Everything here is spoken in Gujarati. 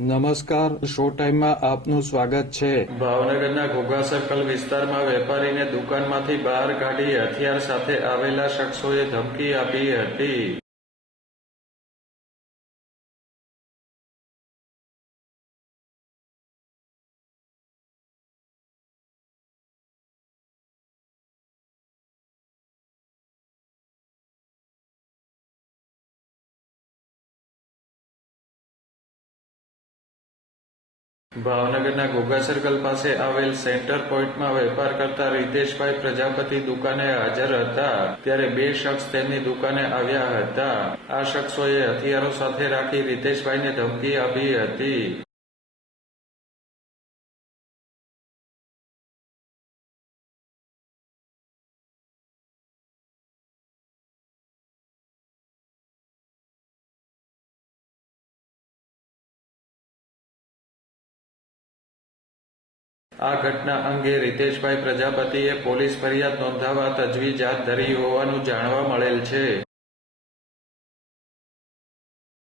નમસ્કાર, શો ટાઈમમાં આપનું સ્વાગત છે. ભાવનગરના ઘોઘા સર્કલ વિસ્તારમાં વેપારીને દુકાનમાંથી બહાર કાઢી હથિયાર સાથે આવેલા શખ્સોએ ધમકી આપી હતી. ભાવનગરના ઘોઘા સર્કલ પાસે આવેલ સેન્ટર પોઈન્ટમાં વેપાર કરતા રીતેશભાઈ પ્રજાપતિ દુકાને હાજર હતા, ત્યારે બે શખ્સ તેમની દુકાને આવ્યા હતા. આ શખ્સોએ હથિયારો સાથે રાખી રીતેશભાઈને ધમકી આપી હતી. આ ઘટના અંગે રીતેશભાઈ પ્રજાપતિએ પોલીસ ફરિયાદ નોંધાવવા તજવીજ હાથ ધરી હોવાનું જાણવા મળેલ છે.